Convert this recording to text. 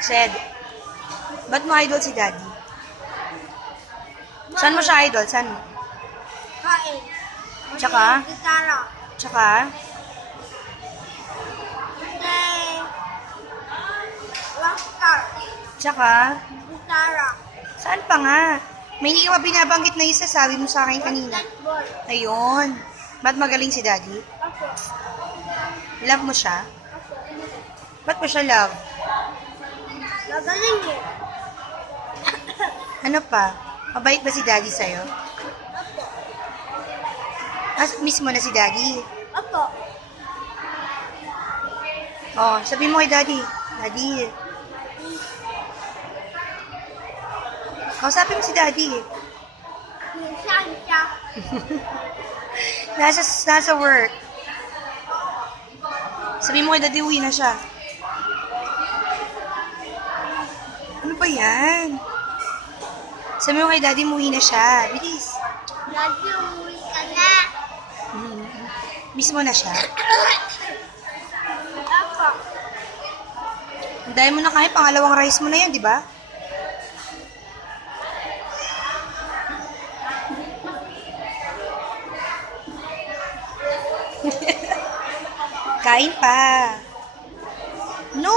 Said, ba't mo idol si Daddy? Saan mo siya idol? Saan mo? Kain. Tsaka? Gitara. Tsaka? Rockstar. Tsaka? Gitara. Saan pa nga? May hindi ka pa binabanggit na isa, sabi mo sa akin kanina. Basketball. Ayun. Ba't magaling si Daddy? Ako. Love mo siya? Ako. Ba't mo siya love? Magaling eh. Ano pa? Mabait ba si Daddy sa'yo? Miss mo na si Daddy? Ako. Oh, sabi mo kay Daddy. Daddy. Kausapin mo si Daddy. Minsan siya. Nasa work. Sabi mo kay Daddy, uwi na siya. Ano ba yan? Sabi mo kay Daddy, uwi na siya. Bilis. Daddy, umuwi ka na. Miss mo na siya. Ako. Ang dahil mo na kain, pangalawang rice mo na yan, di ba? Kain pa. No.